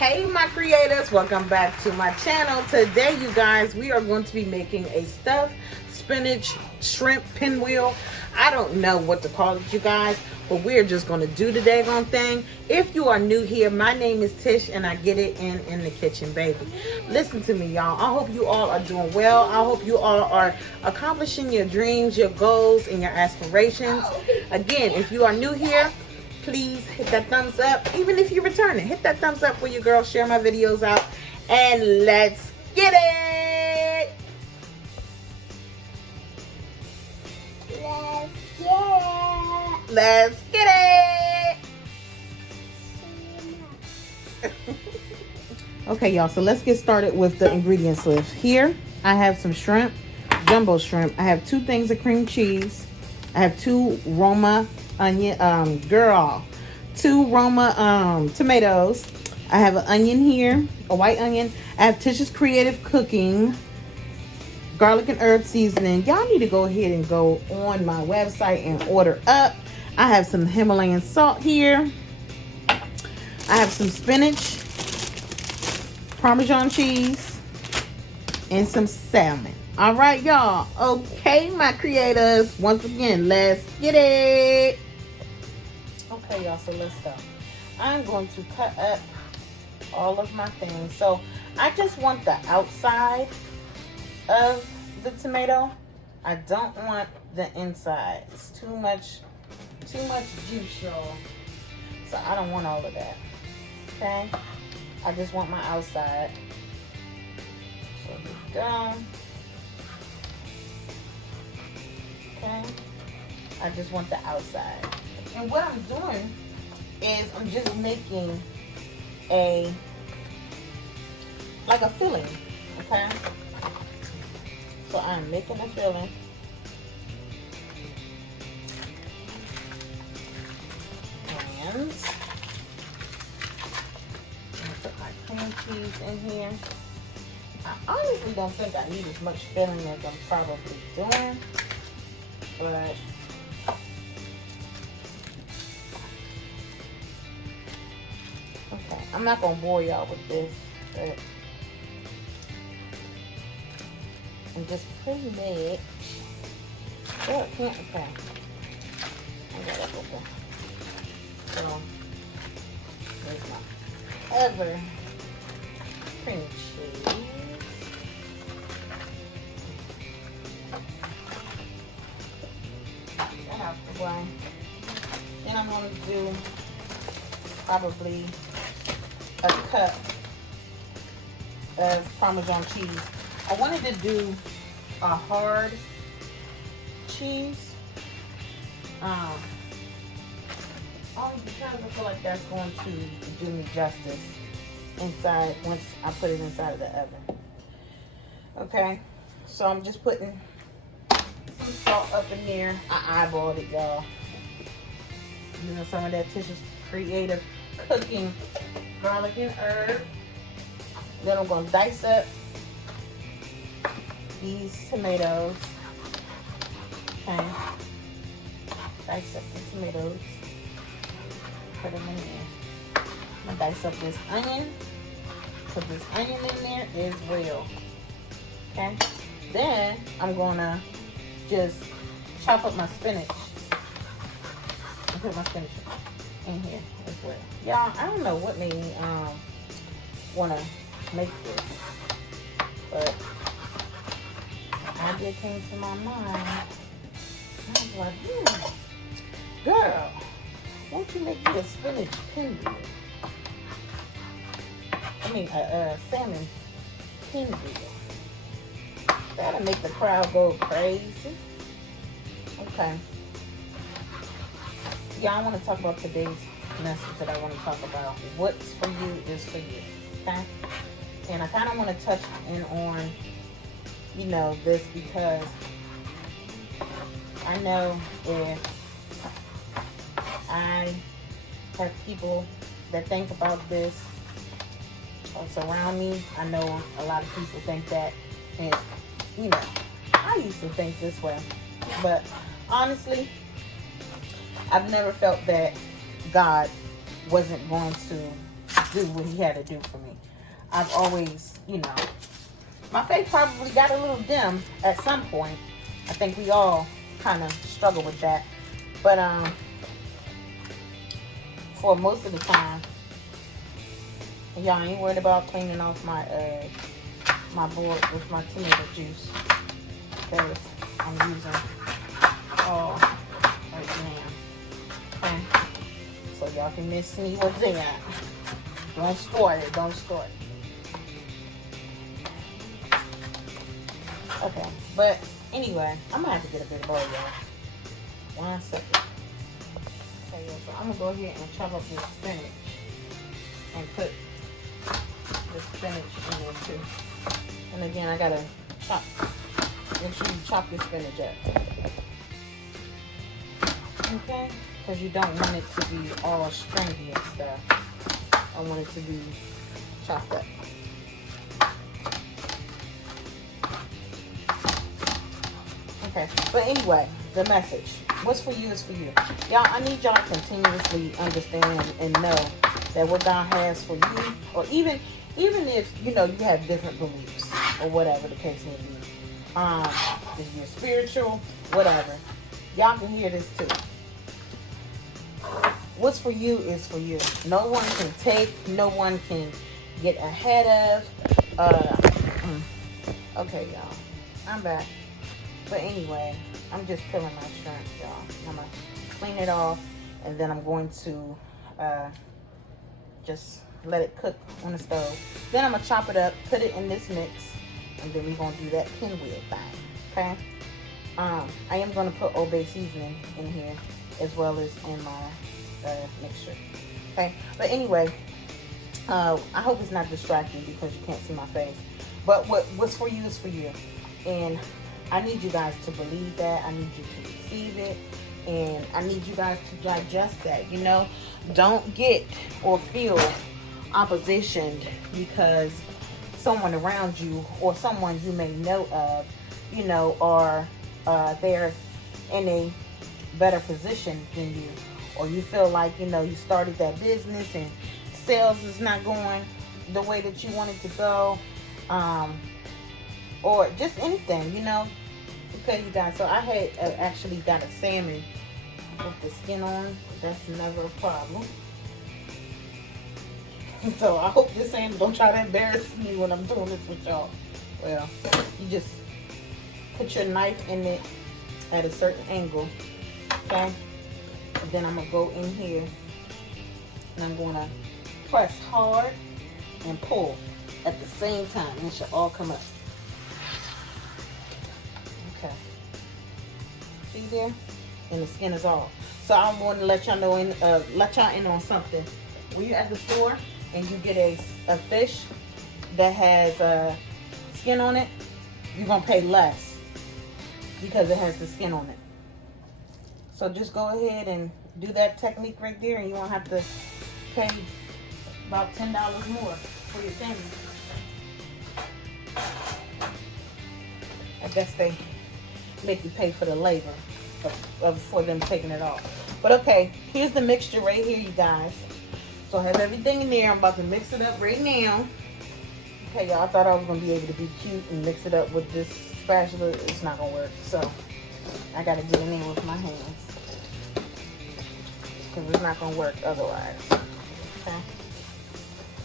Hey my creators, welcome back to my channel. Today you guys, we are going to be making a stuffed spinach shrimp pinwheel. I don't know what to call it, you guys, but we're just going to do the daggone thing. If you are new here, my name is Tish and I get it in the kitchen, baby. Listen to me, y'all. I hope you all are doing well. I hope you all are accomplishing your dreams, your goals, and your aspirations. Again, if you are new here, please hit that thumbs up. Even if you're returning, hit that thumbs up for your girl. Share my videos out and let's get it. Let's get it. Okay, y'all, so let's get started with the ingredients list. Here I have some shrimp, jumbo shrimp. I have 2 things of cream cheese. I have 2 Roma onion, 2 Roma tomatoes. I have an onion here, a white onion. I have Tish's Creative Cooking garlic and herb seasoning. Y'all need to go ahead and go on my website and order up. I have some Himalayan salt here. I have some spinach, Parmesan cheese, and some salmon. All right, y'all. Okay, my creators. Once again, let's get it. Okay, y'all, so let's go. I'm going to cut up all of my things. So I just want the outside of the tomato. I don't want the inside. It's too much juice, y'all. So I don't want all of that. Okay? I just want my outside. So here we go. Okay? I just want the outside. And what I'm doing is I'm just making like a filling, okay? So I'm making a filling. And I put my cream cheese in here. I honestly don't think I need as much filling as I'm probably doing, but okay, I'm not gonna bore y'all with this, but I'm just pretty much. Oh, I can't. Okay, I got it open. So there's my other cream cheese. That out the way. Then I'm gonna do probably a cup of Parmesan cheese. I wanted to do a hard cheese, only because I feel like that's going to do me justice inside once I put it inside of the oven. Okay, so I'm just putting some salt up in there. I eyeballed it, y'all. Using some of that Tish's Creative Cooking garlic and herb. Then I'm going to dice up these tomatoes. Okay. Dice up the tomatoes. Put them in there. I'm going to dice up this onion. Put this onion in there as well. Okay. Then I'm going to just chop up my spinach. And put my spinach in here as well. Y'all, I don't know what made me want to make this, but the idea came to my mind. I was like, girl, won't you make me a spinach pinwheel? I mean, a salmon pinwheel. That'll make the crowd go crazy. Okay. Yeah, I want to talk about today's message that I want to talk about. What's for you is for you. Okay? And I kind of want to touch in on, you know, this because I know if I have people that think about this or surround me, I know a lot of people think that, and, you know, I used to think this way. But honestly, I've never felt that God wasn't going to do what he had to do for me. I've always, you know, my faith probably got a little dim at some point. I think we all kind of struggle with that. But for most of the time, y'all ain't worried about cleaning off my my board with my tomato juice, because I'm using all right now. Okay, so y'all can miss me what's in it. Don't store it. Don't store it. Okay, but anyway, I'm gonna have to get a big bowl, y'all. 1 second. Okay, y'all, so I'm gonna go ahead and chop up this spinach and put the spinach in there too. And again, I gotta chop. Make sure you chop your spinach up. Okay, because you don't want it to be all stringy and stuff. I want it to be chopped up. Okay, but anyway, the message. What's for you is for you. Y'all, I need y'all to continuously understand and know that what God has for you, or even if, you know, you have different beliefs, or whatever the case may be. If you're spiritual, whatever. Y'all can hear this too. What's for you is for you. No one can take, no one can get ahead of. Okay, y'all. I'm back. But anyway, I'm just peeling my shrimp, y'all. I'm going to clean it off, and then I'm going to just let it cook on the stove. Then I'm going to chop it up, put it in this mix, and then we're going to do that pinwheel thing, okay? I am going to put Old Bay seasoning in here, as well as in my mixture, okay? But anyway, I hope it's not distracting because you can't see my face. But what's for you is for you. And I need you guys to believe that. I need you to receive it. And I need you guys to digest that, you know. Don't get or feel opposition because someone around you or someone you may know of, you know, are they're in a better position than you. Or you feel like, you know, you started that business and sales is not going the way that you want it to go. Or just anything, you know. Okay, you guys, so I had actually got a salmon with the skin on. That's never a problem. So I hope this salmon don't try to embarrass me when I'm doing this with y'all. Well, you just put your knife in it at a certain angle, okay? And then I'm going to go in here and I'm going to press hard and pull at the same time. And it should all come up. Okay. See there? And the skin is off. So I want to let y'all know, let y'all in on something. When you're at the store and you get a fish that has skin on it, you're going to pay less because it has the skin on it. So just go ahead and do that technique right there, and you won't have to pay about $10 more for your salmon. I guess they make you pay for the labor for them taking it off. But okay, here's the mixture right here, you guys. So I have everything in there. I'm about to mix it up right now. Okay, y'all, I thought I was going to be able to be cute and mix it up with this spatula. It's not going to work. So I got to get in there with my hands, because it's not going to work otherwise. Okay,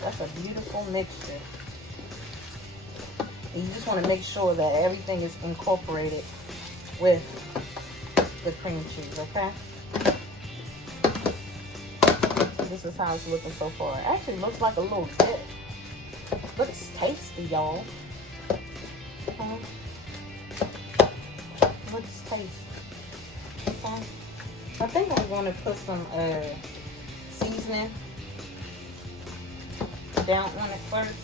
that's a beautiful mixture. And you just want to make sure that everything is incorporated with the cream cheese, okay? So this is how it's looking so far. It actually looks like a little dip. Looks tasty, y'all. Okay. Looks tasty. Okay. I think I'm going to put some seasoning down on it first.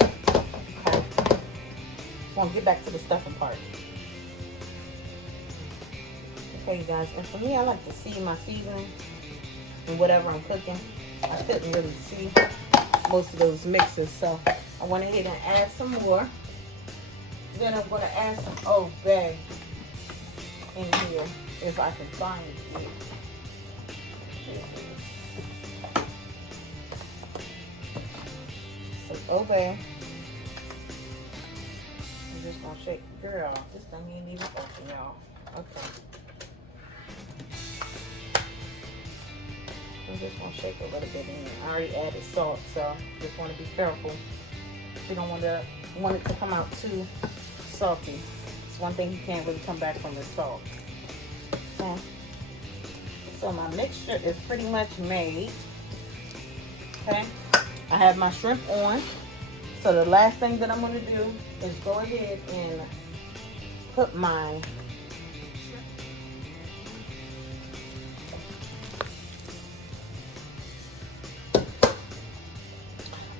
Okay. I'm going to get back to the stuffing part. Okay, you guys, and for me, I like to see my seasoning and whatever I'm cooking. I couldn't really see most of those mixes, so I went ahead and add some more. Then I'm going to add some Old Bay in here if I can find it. Here it is. obey. I'm just gonna shake. Girl, this thing ain't even open, y'all. Okay. I'm just gonna shake a little bit in. I already added salt, so just want to be careful. You don't want it to come out too salty. It's one thing you can't really come back from is salt. Okay. So my mixture is pretty much made. Okay. I have my shrimp on. So the last thing that I'm gonna do is go ahead and put my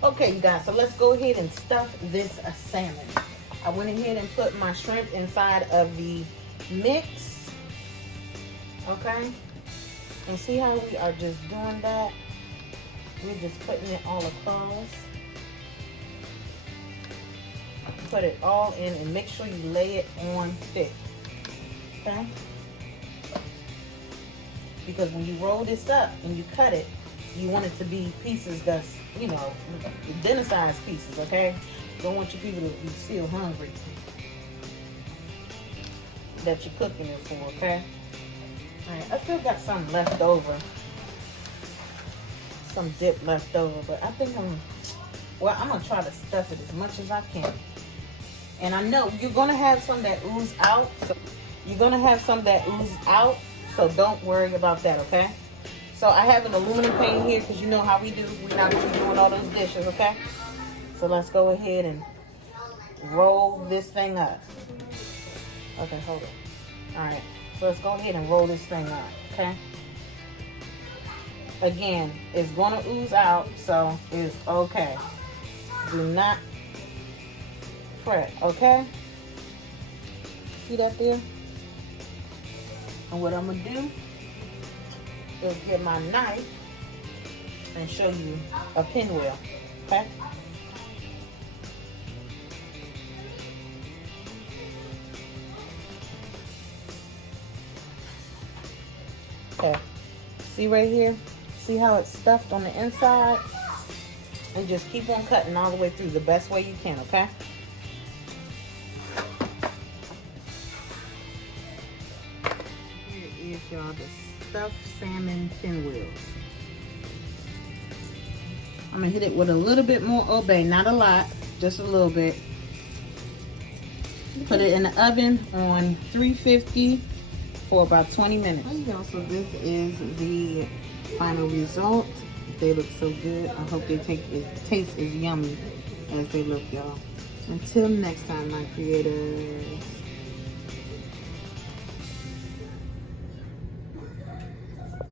okay, you guys, so let's go ahead and stuff this salmon. I went ahead and put my shrimp inside of the mix. Okay, and see how we are just doing that? We're just putting it all across. Put it all in and make sure you lay it on thick. Okay? Because when you roll this up and you cut it, you want it to be pieces that's, you know, dinner size pieces, okay? Don't want you people to be still hungry that you're cooking it for, okay? Alright, I still got some left over. Some dip left over, but I think I'm gonna try to stuff it as much as I can. And I know you're gonna have some that ooze out, so so don't worry about that, okay? So I have an aluminum pan here because you know how we do. We're not gonna be doing all those dishes, okay? So let's go ahead and roll this thing up. Okay, hold it. Alright, so let's go ahead and roll this thing up, okay? Again, it's gonna ooze out, so it's okay. Do not fret, okay? See that there? And what I'm gonna do is get my knife and show you a pinwheel, okay? Okay, see right here? See how it's stuffed on the inside? And just keep on cutting all the way through the best way you can, okay? Here is, y'all, the stuffed salmon pinwheels. I'm gonna hit it with a little bit more obey, not a lot, just a little bit. Put it in the oven on 350 for about 20 minutes. Y'all, so this is the final result. They look so good. I hope they taste as yummy as they look, y'all. Until next time, my creators.